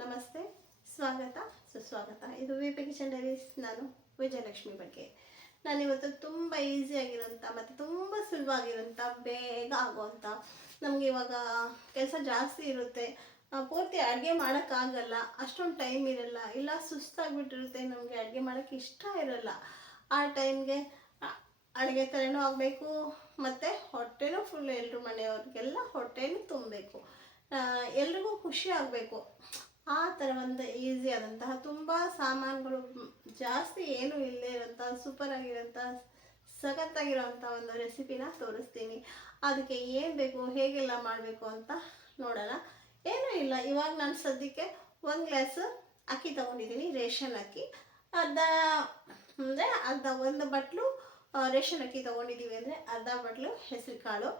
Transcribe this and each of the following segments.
ನಮಸ್ತೆ, ಸ್ವಾಗತ ಸುಸ್ವಾಗತ. ಇದು ವಿಪಿ ಕಿಚನ್ ಡೈರೀಸ್. ನಾನು ವಿಜಯಲಕ್ಷ್ಮಿ ಬಗ್ಗೆ. ನಾನಿವತ್ತು ತುಂಬ ಈಸಿಯಾಗಿರೋಂಥ ಮತ್ತು ತುಂಬ ಸುಲಭವಾಗಿರೋಂಥ ಬೇಗ ಆಗುವಂಥ, ನಮಗೆ ಇವಾಗ ಕೆಲಸ ಜಾಸ್ತಿ ಇರುತ್ತೆ, ಪೂರ್ತಿ ಅಡುಗೆ ಮಾಡೋಕ್ಕಾಗಲ್ಲ, ಅಷ್ಟೊಂದು ಟೈಮ್ ಇರಲ್ಲ, ಇಲ್ಲ ಸುಸ್ತಾಗಿಬಿಟ್ಟಿರುತ್ತೆ, ನಮಗೆ ಅಡುಗೆ ಮಾಡೋಕ್ಕೆ ಇಷ್ಟ ಇರಲ್ಲ. ಆ ಟೈಮ್ಗೆ ಅಡುಗೆ ಥರನೂ ಆಗಬೇಕು ಮತ್ತು ಹೊಟ್ಟೆನೂ ಫುಲ್, ಎಲ್ಲರೂ ಮನೆಯವ್ರಿಗೆಲ್ಲ ಹೊಟ್ಟೆನೂ ತುಂಬಬೇಕು, ಎಲ್ರಿಗೂ ಖುಷಿ ಆಗಬೇಕು. ಆ ಥರ ಒಂದು ಈಸಿ ಆದಂತಹ ತುಂಬ ಸಾಮಾನುಗಳು ಜಾಸ್ತಿ ಏನೂ ಇಲ್ಲದೇ ಇರೋಂಥ ಸೂಪರ್ ಆಗಿರೋಂಥ ಸಖತ್ತಾಗಿರೋಂಥ ಒಂದು ರೆಸಿಪಿನ ತೋರಿಸ್ತೀನಿ. ಅದಕ್ಕೆ ಏನು ಬೇಕು, ಹೇಗೆಲ್ಲ ಮಾಡಬೇಕು ಅಂತ ನೋಡೋಣ. ಏನೂ ಇಲ್ಲ, ಇವಾಗ ನಾನು ಸದ್ಯಕ್ಕೆ 1 ಗ್ಲಾಸ್ ಅಕ್ಕಿ ತೊಗೊಂಡಿದ್ದೀನಿ, ರೇಷನ್ ಅಕ್ಕಿ. ಅರ್ಧ ಒಂದು ಬಟ್ಲು ರೇಷನ್ ಅಕ್ಕಿ ತೊಗೊಂಡಿದ್ದೀವಿ ಅಂದರೆ ಅರ್ಧ ಬಟ್ಲು ಹೆಸರು ಕಾಳು,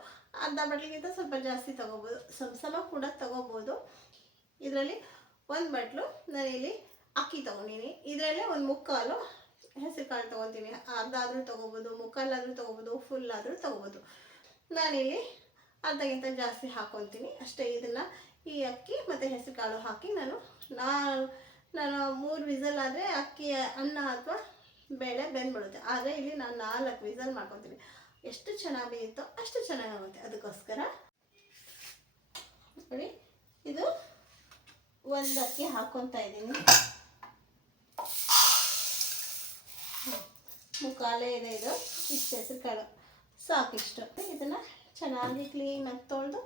ಅರ್ಧ ಬಟ್ಲಿಗಿಂತ ಸ್ವಲ್ಪ ಜಾಸ್ತಿ ತೊಗೋಬೋದು, ಸಮ ಕೂಡ ತೊಗೋಬೋದು. ಇದರಲ್ಲಿ 1 ಬಟ್ಲು ನಾನಿಲ್ಲಿ ಅಕ್ಕಿ ತೊಗೊಂಡಿನಿ. ಇದರಲ್ಲೇ 1/4 ಹೆಸರು ಕಾಳು ತೊಗೊತೀನಿ. ಅರ್ಧ ಆದರೂ ತೊಗೋಬೋದು, ಮುಕ್ಕಾಲಾದರೂ ತೊಗೋಬೋದು, ಫುಲ್ ಆದರೂ ತೊಗೋಬೋದು. ನಾನಿಲ್ಲಿ ಅರ್ಧಕ್ಕಿಂತ ಜಾಸ್ತಿ ಹಾಕ್ಕೊತೀನಿ ಅಷ್ಟೇ. ಇದನ್ನು ಈ ಅಕ್ಕಿ ಮತ್ತು ಹೆಸರು ಕಾಳು ಹಾಕಿ ನಾನು 3 ವಿಸಲ್ ಆದರೆ ಅಕ್ಕಿ ಅನ್ನ ಅಥವಾ ಬೇಳೆ ಬೆಂದ್ಬಿಡುತ್ತೆ. ಆದರೆ ಇಲ್ಲಿ ನಾನು 4 ವಿಸಲ್ ಮಾಡ್ಕೊತೀನಿ. ಎಷ್ಟು ಚೆನ್ನಾಗಿ ಬೇಯುತ್ತೋ ಅಷ್ಟು ಚೆನ್ನಾಗಾಗುತ್ತೆ. ಅದಕ್ಕೋಸ್ಕರ ನೋಡಿ, ಇದು 1 ಅಕ್ಕಿ ಹಾಕ್ಕೊತಾ ಇದ್ದೀನಿ. ಮುಕ್ಕಾಲೇ ಇದೆ, ಇದು ಇಷ್ಟು ಹೆಸರು ಕಾಳು ಸಾಕಿಷ್ಟು. ಇದನ್ನು ಚೆನ್ನಾಗಿ ಕ್ಲೀನಾಗಿ ತೊಳೆದು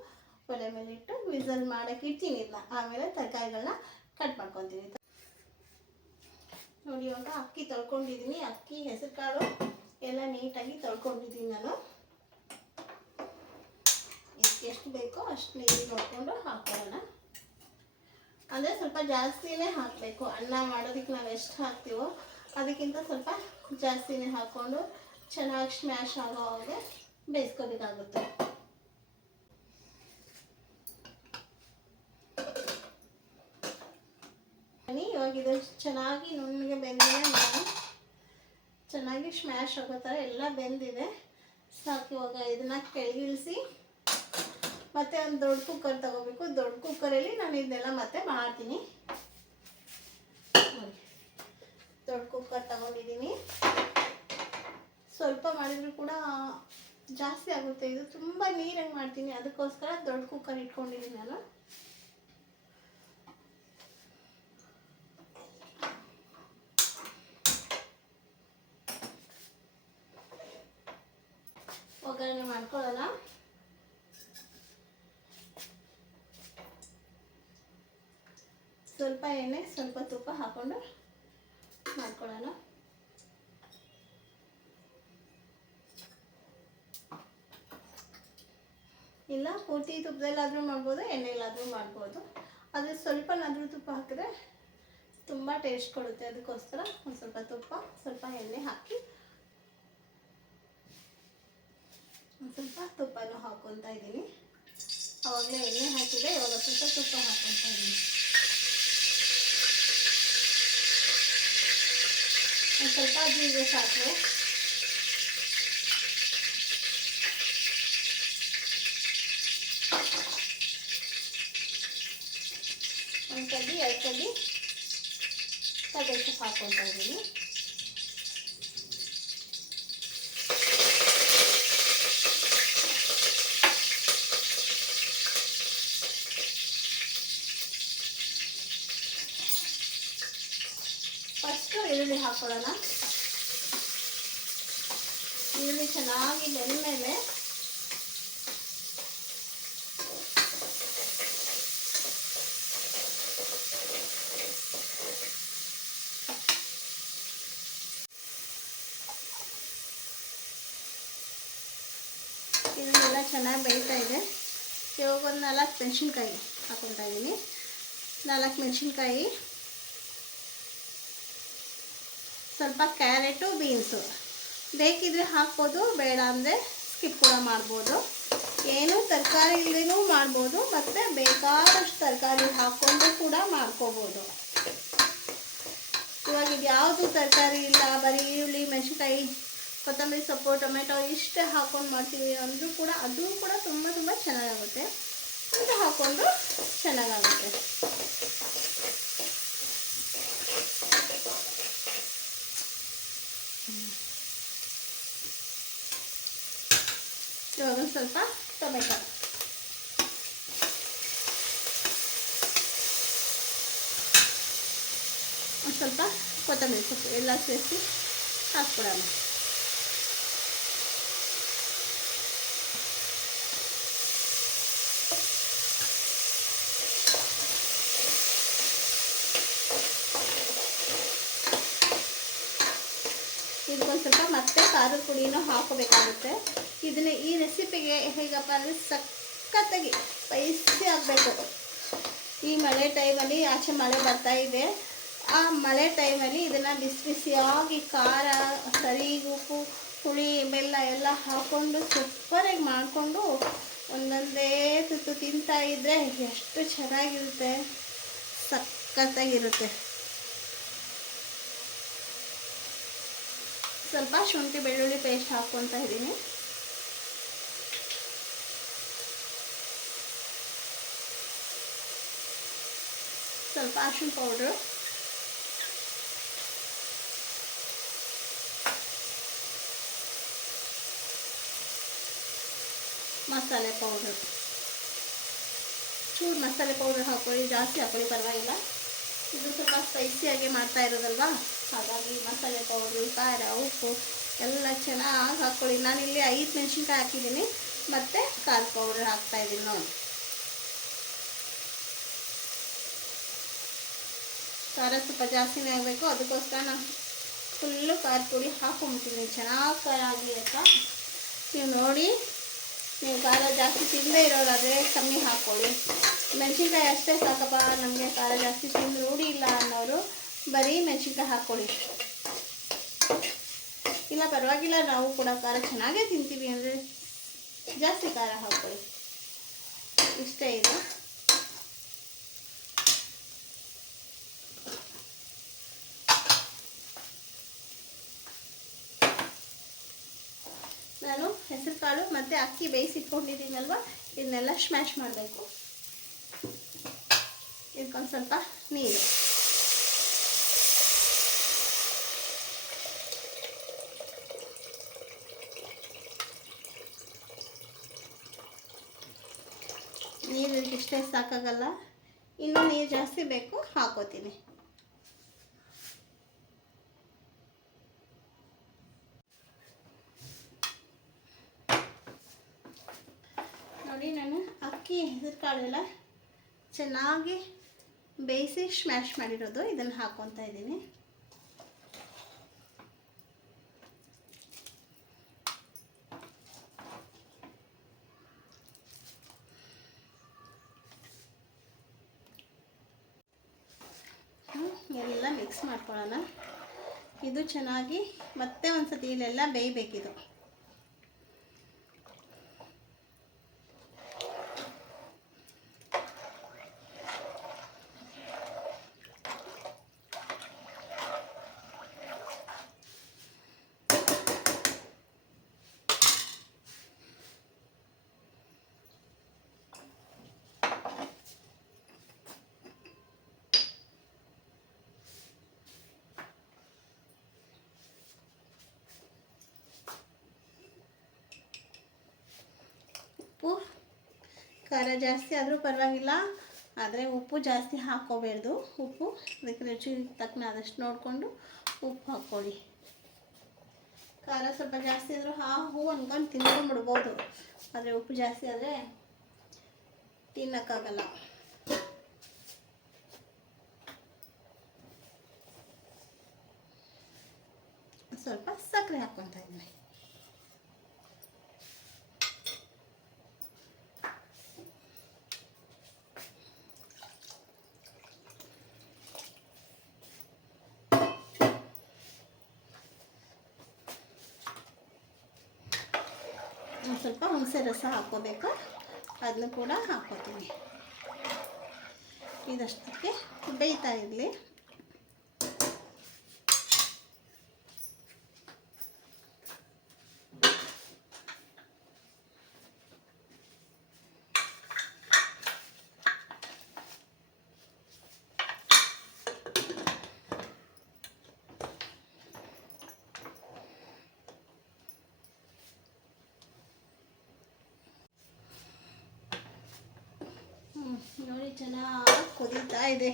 ಒಲೆ ಮೇಲೆ ಇಟ್ಟು ವಿಸಲ್ ಮಾಡೋಕ್ಕೆ ಇಡ್ತೀನಿ. ಇದನ್ನ ಆಮೇಲೆ ತರಕಾರಿಗಳನ್ನ ಕಟ್ ಮಾಡ್ಕೊತೀನಿ. ನೋಡಿ, ಇವಾಗ ಅಕ್ಕಿ ತೊಳ್ಕೊಂಡಿದ್ದೀನಿ. ಅಕ್ಕಿ ಹೆಸರು ಕಾಳು ಎಲ್ಲ ನೀಟಾಗಿ ತೊಳ್ಕೊಂಡಿದ್ದೀನಿ ನಾನು. ಇದಕ್ಕೆ ಎಷ್ಟು ಬೇಕೋ ಅಷ್ಟು ನೀರು ನೋಡಿಕೊಂಡು ಹಾಕೊಳ್ಳೋಣ. ಅಂದರೆ ಸ್ವಲ್ಪ ಜಾಸ್ತಿನೇ ಹಾಕಬೇಕು. ಅನ್ನ ಮಾಡೋದಕ್ಕೆ ನಾವು ಎಷ್ಟು ಹಾಕ್ತೀವೋ ಅದಕ್ಕಿಂತ ಸ್ವಲ್ಪ ಜಾಸ್ತಿನೇ ಹಾಕ್ಕೊಂಡು ಚೆನ್ನಾಗಿ ಸ್ಮ್ಯಾಶ್ ಆಗೋ ಹಾಗೆ ಬೇಯಿಸ್ಕೋಬೇಕಾಗುತ್ತೆ. ಇವಾಗ ಇದು ಚೆನ್ನಾಗಿ ನುಣ್ಣಗೆ ಬೆಂದಿದೆ. ನಾನು ಚೆನ್ನಾಗಿ ಸ್ಮ್ಯಾಶ್ ಆಗೋ ಥರ ಎಲ್ಲ ಬೆಂದಿದೆ. ಸಾಕು. ಇವಾಗ ಇದನ್ನು ಕೆಳಗಿಳಿಸಿ ಮತ್ತೆ ಒಂದು ದೊಡ್ಡ ಕುಕ್ಕರ್ ತಗೋಬೇಕು. ದೊಡ್ಡ ಕುಕ್ಕರಲ್ಲಿ ನಾನು ಇದನ್ನೆಲ್ಲ ಮತ್ತೆ ಮಾಡ್ತೀನಿ. ದೊಡ್ಡ ಕುಕ್ಕರ್ ತಗೊಂಡಿದ್ದೀನಿ. ಸ್ವಲ್ಪ ಮಾಡಿದ್ರು ಕೂಡ ಜಾಸ್ತಿ ಆಗುತ್ತೆ, ಇದು ತುಂಬ ನೀರಾಗಿ ಮಾಡ್ತೀನಿ. ಅದಕ್ಕೋಸ್ಕರ ದೊಡ್ಡ ಕುಕ್ಕರ್ ಇಟ್ಕೊಂಡಿದ್ದೀನಿ ನಾನು. ಒಗ್ಗರಣೆ ಮಾಡ್ಕೊಳ್ಳೋಣ. ಸ್ವಲ್ಪ ಎಣ್ಣೆ, ಸ್ವಲ್ಪ ತುಪ್ಪ ಹಾಕ್ಕೊಂಡು ಮಾಡ್ಕೊಳ್ಳೋಣ. ಇಲ್ಲ ಪೂರ್ತಿ ತುಪ್ಪದಲ್ಲಾದರೂ ಮಾಡ್ಬೋದು, ಎಣ್ಣೆಲ್ಲಾದರೂ ಮಾಡ್ಬೋದು. ಆದರೆ ಸ್ವಲ್ಪನಾದರೂ ತುಪ್ಪ ಹಾಕಿದ್ರೆ ತುಂಬ ಟೇಸ್ಟ್ ಕೊಡುತ್ತೆ. ಅದಕ್ಕೋಸ್ಕರ ಒಂದು ಸ್ವಲ್ಪ ತುಪ್ಪ, ಸ್ವಲ್ಪ ಎಣ್ಣೆ ಹಾಕಿ ಒಂದು ಸ್ವಲ್ಪ ತುಪ್ಪನೂ ಹಾಕ್ಕೊತಾ ಇದ್ದೀನಿ. ಆವಾಗಲೇ ಎಣ್ಣೆ ಹಾಕಿದೆ, ಇವಾಗ ಸ್ವಲ್ಪ ತುಪ್ಪ ಹಾಕ್ಕೊತಾ ಇದ್ದೀನಿ. ಒಂದು ಸ್ವಲ್ಪ ಜೀರಿಗೆ ಸಾಕು. ಒಂದು ಕಡ್ಡಿ 2 ಕಡ್ಡಿ ಕಡಲೆ ಸೊಪ್ಪು ಹಾಕ್ಕೊತಾ ಇದ್ದೀನಿ. ಫಸ್ಟು ಈರುಳ್ಳಿ ಹಾಕ್ಕೊಳ್ಳೋಣ. ಈರುಳ್ಳಿ ಚೆನ್ನಾಗಿ ಬೆಂದಮೇಲೆ ಈರುಳ್ಳಿ ಎಲ್ಲ ಚೆನ್ನಾಗಿ ಬೇಯ್ತಾ ಇದೆ. ಇವಾಗ ಒಂದು 4 ಮೆಣಸಿನ್ಕಾಯಿ ಹಾಕ್ಕೊತಾ ಇದ್ದೀನಿ. 4 ಮೆಣಸಿನ್ಕಾಯಿ, ಸ್ವಲ್ಪ ಕ್ಯಾರೆಟು, ಬೀನ್ಸು ಬೇಕಿದ್ರೆ ಹಾಕ್ಬೋದು, ಬೇಡ ಅಂದರೆ ಸ್ಕಿಪ್ ಕೂಡ ಮಾಡ್ಬೋದು. ಏನು ತರಕಾರಿ ಇಲ್ಲದೇನೂ ಮಾಡ್ಬೋದು, ಮತ್ತು ಬೇಕಾದಷ್ಟು ತರಕಾರಿ ಹಾಕ್ಕೊಂಡು ಕೂಡ ಮಾಡ್ಕೋಬೋದು. ಇವಾಗ ಇದು ಯಾವುದು ತರಕಾರಿ ಇಲ್ಲ, ಬರೀ ಈರುಳ್ಳಿ, ಮೆಣಸಿನ್ಕಾಯಿ, ಕೊತ್ತಂಬರಿ ಸೊಪ್ಪು, ಟೊಮೆಟೊ ಇಷ್ಟೇ ಹಾಕ್ಕೊಂಡು ಮಾಡ್ತೀವಿ ಅಂದರೂ ಕೂಡ ಅದು ಕೂಡ ತುಂಬ ತುಂಬ ಚೆನ್ನಾಗಾಗುತ್ತೆ. ಇದು ಹಾಕ್ಕೊಂಡು ಚೆನ್ನಾಗಾಗುತ್ತೆ. ಸ್ವಲ್ಪ ಟೊಮೆಟೊ, ಒಂದು ಸ್ವಲ್ಪ ಕೊತ್ತಂಬರಿ ಸೊಪ್ಪು ಎಲ್ಲ ಸೇರಿಸಿ ಹಾಕ್ಬಿಡೋಣ. ಇದಕ್ಕೊಂದು ಸ್ವಲ್ಪ ಮತ್ತೆ ಖಾರದ ಪುಡಿನೂ ಹಾಕೋಬೇಕಾಗುತ್ತೆ. ಇದನ್ನೇ ಈ ರೆಸಿಪಿಗೆ ಹೇಗಪ್ಪ ಅಂದರೆ ಸಖತ್ತಾಗಿ ಸ್ಪೈಸಿ ಆಗಬೇಕು. ಈ ಮಳೆ ಟೈಮಲ್ಲಿ ಆಚೆ ಮಳೆ ಬರ್ತಾ ಇದೆ, ಆ ಮಳೆ ಟೈಮಲ್ಲಿ ಇದನ್ನು ಬಿಸಿ ಬಿಸಿಯಾಗಿ ಖಾರ ಸರಿ ಉಪ್ಪು ಹುಳಿ ಬೆಲ್ಲ ಎಲ್ಲ ಹಾಕ್ಕೊಂಡು ಸೂಪರಾಗಿ ಮಾಡಿಕೊಂಡು ಒಂದೊಂದೇ ತುತ್ತು ತಿಂತಾ ಇದ್ದರೆ ಎಷ್ಟು ಚೆನ್ನಾಗಿರುತ್ತೆ, ಸಖತ್ತಾಗಿರುತ್ತೆ. ಸ್ವಲ್ಪ ಶುಂಠಿ ಬೆಳ್ಳುಳ್ಳಿ ಪೇಸ್ಟ್ ಹಾಕ್ಕೊತಾ ಇದ್ದೀನಿ. ಸ್ವಲ್ಪ ಅರಿಶಿನ ಪೌಡ್ರು, ಮಸಾಲೆ ಪೌಡ್ರು, ಚೂರು ಮಸಾಲೆ ಪೌಡರ್ ಹಾಕ್ಕೊಳ್ಳಿ, ಜಾಸ್ತಿ ಹಾಕ್ಕೊಳ್ಳಿ ಪರವಾಗಿಲ್ಲ. ಇದು ಸ್ವಲ್ಪ ಸ್ಪೈಸಿಯಾಗಿ ಮಾಡ್ತಾ ಇರೋದಲ್ವಾ, ಹಾಗಾಗಿ ಮಸಾಲೆ ಪೌಡ್ರು, ಖಾರ, ಉಪ್ಪು ಎಲ್ಲ ಚೆನ್ನಾಗಿ ಹಾಕ್ಕೊಳ್ಳಿ. ನಾನಿಲ್ಲಿ 5 ಮೆಣಸಿನ್ಕಾಯಿ ಹಾಕಿದ್ದೀನಿ ಮತ್ತು ಖಾರ ಪೌಡರ್ ಹಾಕ್ತಾಯಿದ್ದೀನಿ ನೋಡಿ. ಖಾರ ಸ್ವಲ್ಪ ಜಾಸ್ತಿನೇ ಆಗಬೇಕು, ಅದಕ್ಕೋಸ್ಕರ ನಾನು ಫುಲ್ಲು ಖಾರ ಪುಡಿ ಹಾಕ್ಕೊಂಬಿಟ್ಟಿದ್ದೀನಿ ಚೆನ್ನಾಗಿ ಖಾರ ಆಗಲಿ ಅಂತ. ನೀವು ನೋಡಿ, ನೀವು ಖಾರ ಜಾಸ್ತಿ ತಿಂದೇ ಇರೋದಾದರೆ ಕಮ್ಮಿ ಹಾಕ್ಕೊಳ್ಳಿ. ಮೆಣಸಿನ್ಕಾಯಿ ಅಷ್ಟೇ ಸಾಕಪ್ಪ ನಮಗೆ ಖಾರ ಜಾಸ್ತಿ ತಿಂದು ರೂಢಿ ಇಲ್ಲ ಅನ್ನೋರು ಬರೀ ಮೆಣಸಿನ್ಕಾಯಿ ಹಾಕ್ಕೊಳ್ಳಿ. ಇಲ್ಲ ಪರವಾಗಿಲ್ಲ, ನಾವು ಕೂಡ ಖಾರ ಚೆನ್ನಾಗೇ ತಿಂತೀವಿ ಅಂದರೆ ಜಾಸ್ತಿ ಖಾರ ಹಾಕ್ಕೊಳ್ಳಿ. ಇಷ್ಟೇ ಇದು. ನಾನು ಹೆಸರು ಕಾಳು ಮತ್ತು ಅಕ್ಕಿ ಬೇಯಿಸಿಟ್ಕೊಂಡಿದ್ದೀನಲ್ವ, ಇದನ್ನೆಲ್ಲ ಸ್ಮ್ಯಾಶ್ ಮಾಡಬೇಕು. ಇದಕ್ಕೊಂದು ಸ್ವಲ್ಪ ನೀರು, ನೀರು ಇಷ್ಟೇ ಸಾಕಾಗಲ್ಲ, ಇನ್ನೂ ನೀರು ಜಾಸ್ತಿ ಬೇಕು ಹಾಕೋತೀನಿ. ನೋಡಿ, ನಾನು ಅಕ್ಕಿ ಹೆಸರು ಕಾಳೆಲ್ಲ ಚೆನ್ನಾಗಿ ಬೇಯಿಸಿ ಸ್ಮ್ಯಾಶ್ ಮಾಡಿರೋದು, ಇದನ್ನು ಹಾಕ್ಕೊತಾ ಇದ್ದೀನಿ. ಎಲ್ಲ ಮಿಕ್ಸ್ ಮಾಡ್ಕೊಳ್ಳೋಣ. ಇದು ಚೆನ್ನಾಗಿ ಮತ್ತೆ ಒಂದ್ಸತಿ ಇಲ್ಲೆಲ್ಲ ಬೇಯಬೇಕಿದು. ಉಪ್ಪು ಖಾರ ಜಾಸ್ತಿ ಆದರೂ ಪರವಾಗಿಲ್ಲ, ಆದರೆ ಉಪ್ಪು ಜಾಸ್ತಿ ಹಾಕ್ಕೋಬಾರ್ದು. ಉಪ್ಪು ಅದಕ್ಕೆ ರುಚಿಗೆ ತಕ್ಕನಾದಷ್ಟು ನೋಡಿಕೊಂಡು ಉಪ್ಪು ಹಾಕ್ಕೊಳ್ಳಿ. ಖಾರ ಸ್ವಲ್ಪ ಜಾಸ್ತಿ ಆದರೂ ಹೂ ಅಂದ್ಕೊಂಡು ತಿನ್ಕೊಂಡ್ಬಿಡ್ಬೋದು, ಆದರೆ ಉಪ್ಪು ಜಾಸ್ತಿ ಆದರೆ ತಿನ್ನೋಕ್ಕಾಗಲ್ಲ. ಸ್ವಲ್ಪ ಸಕ್ಕರೆ ಹಾಕ್ಕೊತಾ ಇದ್ದೀನಿ. ಸ್ವಲ್ಪ ಹುಣಸೆ ರಸ ಹಾಕ್ಕೋಬೇಕು, ಅದನ್ನು ಕೂಡ ಹಾಕ್ಕೋತೀನಿ. ಇದಷ್ಟಕ್ಕೆ ಬೇಯ್ತಾ ಇರಲಿ. ನೋಡಿ ಚೆನ್ನಾಗಿ ಕುದೀತಾ ಇದೆ.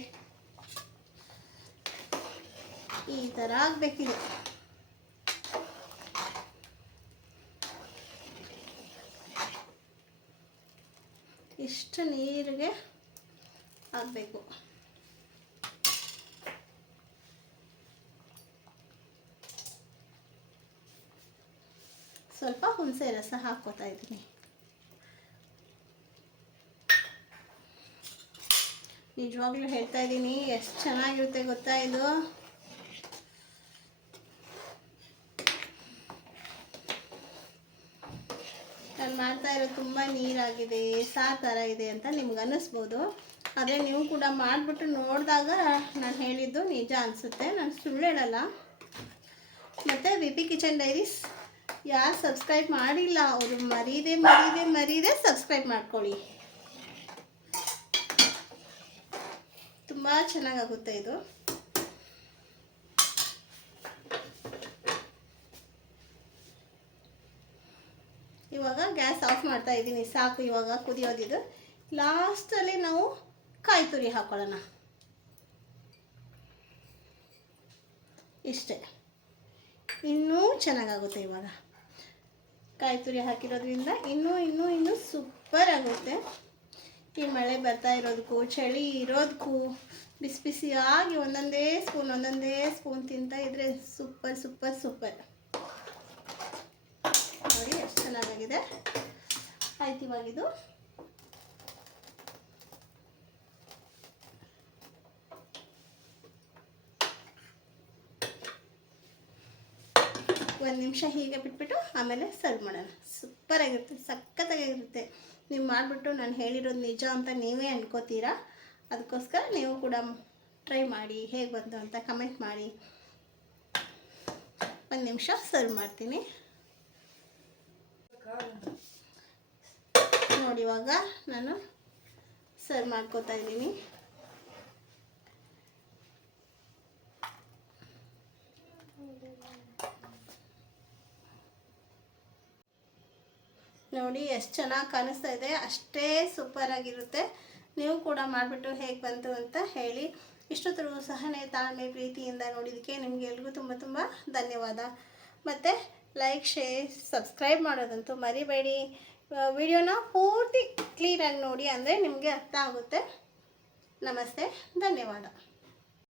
ಈ ಥರ ಆಗಬೇಕಿದೆ. ಇಷ್ಟು ನೀರಿಗೆ ಆಗಬೇಕು. ಸ್ವಲ್ಪ ಹುಣಸೆ ರಸ ಹಾಕ್ಕೋತಾ ಇದ್ದೀನಿ. ನಿಜವಾಗ್ಲೂ ಹೇಳ್ತಾ ಇದ್ದೀನಿ, ಎಷ್ಟು ಚೆನ್ನಾಗಿರುತ್ತೆ ಗೊತ್ತಾ ಇದು. ನಾನು ಮಾಡ್ತಾ ಇರೋದು ತುಂಬ ನೀರಾಗಿದೆ, ಸಾರು ಥರ ಇದೆ ಅಂತ ನಿಮ್ಗೆ ಅನ್ನಿಸ್ಬೋದು. ಆದರೆ ನೀವು ಕೂಡ ಮಾಡಿಬಿಟ್ಟು ನೋಡಿದಾಗ ನಾನು ಹೇಳಿದ್ದು ನಿಜ ಅನಿಸುತ್ತೆ, ನಾನು ಸುಳ್ಳು ಹೇಳಲ್ಲ. ಮತ್ತು ವಿ ಪಿ ಕಿಚನ್ ಡೈರೀಸ್ ಯಾರು ಸಬ್ಸ್ಕ್ರೈಬ್ ಮಾಡಿಲ್ಲ ಅವರು ಮರೀದೆ ಸಬ್ಸ್ಕ್ರೈಬ್ ಮಾಡ್ಕೊಳ್ಳಿ. ತುಂಬ ಚೆನ್ನಾಗಾಗುತ್ತೆ ಇದು. ಇವಾಗ ಗ್ಯಾಸ್ ಆಫ್ ಮಾಡ್ತಾ ಇದ್ದೀನಿ, ಸಾಕು ಇವಾಗ ಕುದಿಯೋದಿದು. ಲಾಸ್ಟಲ್ಲಿ ನಾವು ಕಾಯಿ ತುರಿ ಹಾಕೊಳ್ಳೋಣ. ಇಷ್ಟೇ, ಇನ್ನೂ ಚೆನ್ನಾಗಾಗುತ್ತೆ. ಇವಾಗ ಕಾಯಿ ತುರಿ ಹಾಕಿರೋದ್ರಿಂದ ಇನ್ನೂ ಸೂಪರ್ ಆಗುತ್ತೆ. ಈ ಮಳೆ ಬರ್ತಾ ಇರೋದಕ್ಕೂ ಚಳಿ ಇರೋದಕ್ಕೂ ಬಿಸಿ ಬಿಸಿಯಾಗಿ ಒಂದೊಂದೇ ಸ್ಪೂನ್ ತಿಂತಾ ಇದ್ರೆ ಸೂಪರ್ ಸೂಪರ್ ಸೂಪರ್. ನೋಡಿ ಎಷ್ಟು ಚೆನ್ನಾಗಿದೆ. ಆಯ್ತು, ಇವಾಗಿದು ಒಂದು ನಿಮಿಷ ಹೀಗೆ ಬಿಟ್ಬಿಟ್ಟು ಆಮೇಲೆ ಸರ್ವ್ ಮಾಡೋಣ. ಸೂಪರಾಗಿರುತ್ತೆ, ಸಖತ್ತಾಗಿರುತ್ತೆ. ನೀವು ಮಾಡಿಬಿಟ್ಟು ನಾನು ಹೇಳಿರೋದು ನಿಜ ಅಂತ ನೀವೇ ಅನ್ಕೋತೀರಾ. ಅದಕ್ಕೋಸ್ಕರ ನೀವು ಕೂಡ ಟ್ರೈ ಮಾಡಿ, ಹೇಗೆ ಬಂತು ಅಂತ ಕಮೆಂಟ್ ಮಾಡಿ. ಒಂದು ನಿಮಿಷ ಸರ್ವ್ ಮಾಡ್ತೀನಿ. ನೋಡಿ ಇವಾಗ ನಾನು ಸರ್ವ್ ಮಾಡ್ಕೋತಾ ಇದ್ದೀನಿ. ನೋಡಿ ಎಷ್ಟು ಚೆನ್ನಾಗಿ ಕಾಣಿಸ್ತಾ ಇದೆ, ಅಷ್ಟೇ ಸೂಪರಾಗಿರುತ್ತೆ. ನೀವು ಕೂಡ ಮಾಡಿಬಿಟ್ಟು ಹೇಗೆ ಬಂತು ಅಂತ ಹೇಳಿ. ಇಷ್ಟೊತ್ತರೆಗೂ ಸಹನೆ, ತಾಳ್ಮೆ, ಪ್ರೀತಿಯಿಂದ ನೋಡಿದ್ದಕ್ಕೆ ನಿಮಗೆಲ್ರಿಗೂ ತುಂಬ ತುಂಬ ಧನ್ಯವಾದ. ಮತ್ತು ಲೈಕ್, ಶೇರ್, ಸಬ್ಸ್ಕ್ರೈಬ್ ಮಾಡೋದಂತೂ ಮರಿಬೇಡಿ. ವಿಡಿಯೋನ ಪೂರ್ತಿ ಕ್ಲೀನಾಗಿ ನೋಡಿ, ಅಂದರೆ ನಿಮಗೆ ಅರ್ಥ ಆಗುತ್ತೆ. ನಮಸ್ತೆ, ಧನ್ಯವಾದ.